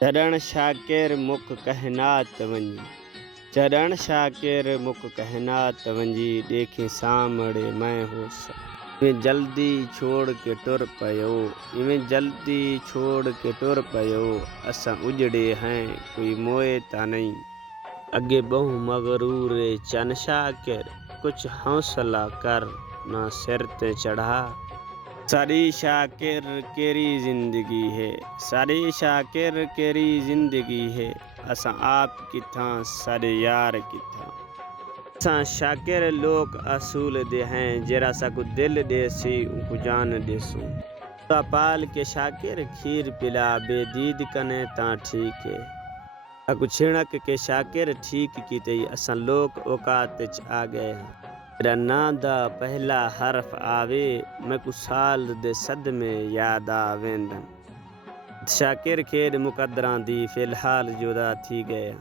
चरण शाकिर मुख कहनात वंजी, चरण शाकिर मुख कहनात वंजी, देखे सामड़े मैं होस। इवें जल्दी छोड़ के टुर पयो, इवें जल्दी छोड़ के टुर पयो, असां उजड़े हैं कोई मोए ता नहीं। अगे बहु मगरूर चन शाकिर, कुछ हौसला कर ना सिर ते चढ़ा। सारी शाकिर केरी जिंदगी है, सारी शाकिर केरी जिंदगी है, असां आप किथां सारे यार किथां। असां शाकिर लोग असूल दे हैं, जेरा साकु दिल देसी उनको जान देसूं। खुदा पाल के शाकिर खीर पिला बेदीद कने तां ठीक है। साकु छिणक के शाकिर ठीक की तई, असां लोग औकात च आ गए हैं। मेरा नां दा पहला हरफ आवे, मैं कुछ साल दे सदमे याद आवेंदन। शाकिर खेड मुकदरां दी फिलहाल जुदा थी गया।